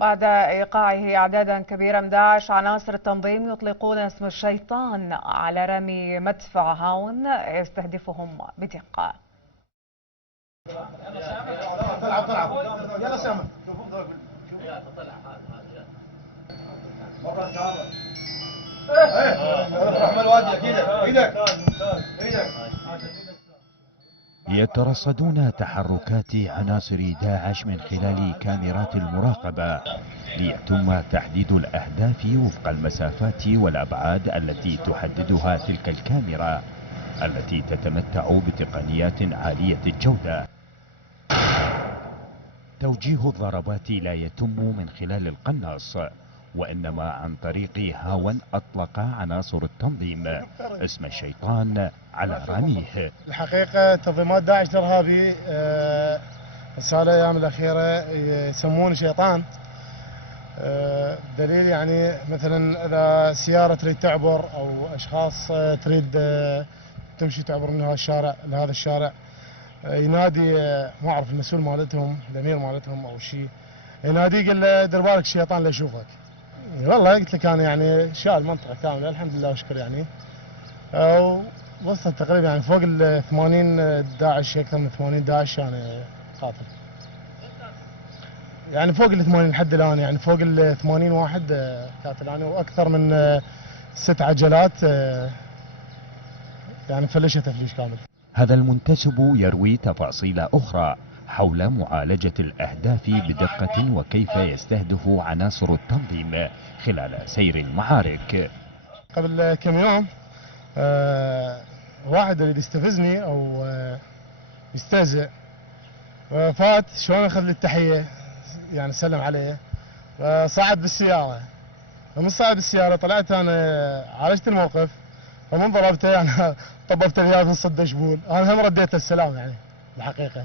بعد إيقاعه أعدادا كبيرة من داعش، عناصر التنظيم يطلقون اسم الشيطان على رمي مدفع هاون يستهدفهم بدقة. يترصدون تحركات عناصر داعش من خلال كاميرات المراقبة ليتم تحديد الأهداف وفق المسافات والأبعاد التي تحددها تلك الكاميرا التي تتمتع بتقنيات عالية الجودة. توجيه الضربات لا يتم من خلال القناص، وإنما عن طريق هاون أطلق عناصر التنظيم اسم الشيطان على راميه. الحقيقة تنظيمات داعش الإرهابي صار الأيام الأخيرة يسمونه شيطان. دليل يعني مثلا إذا سيارة تريد تعبر أو أشخاص تريد تمشي تعبر من هذا الشارع لهذا الشارع، ينادي ما أعرف المسؤول مالتهم الأمير مالتهم أو شيء، ينادي يقول له دير بالك الشيطان لا يشوفك. والله قلت لك أنا يعني شال المنطقة كاملة الحمد لله وشكر يعني. وصلت تقريبا يعني فوق ال 80 داعش، أكثر من 80 داعش يعني قاتل. يعني فوق ال 80 لحد الآن، يعني فوق ال 80 واحد قاتل يعني، وأكثر من 6 عجلات يعني فلشت تفليش كامل. هذا المنتسب يروي تفاصيل أخرى حول معالجة الأهداف بدقة وكيف يستهدف عناصر التنظيم خلال سير المعارك. قبل كم يوم واحد يريد يستفزني أو يستهزئ، فات شلون أخذ لي التحية يعني سلم علي، صعد بالسيارة. ومن صعد بالسيارة طلعت أنا عالجت الموقف، ومن ضربته يعني طببت الياف من صد شبول، أنا هم رديت السلام يعني الحقيقة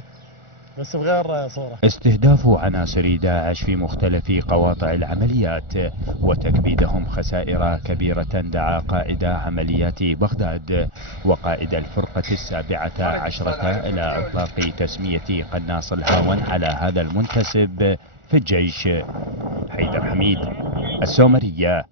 بس بغير صورة. استهداف عناصر داعش في مختلف قواطع العمليات وتكبيدهم خسائر كبيرة دعا قائد عمليات بغداد وقائد الفرقة 17 إلى إطلاق تسمية قناص الهاون على هذا المنتسب في الجيش. حيدر حميد، السومرية.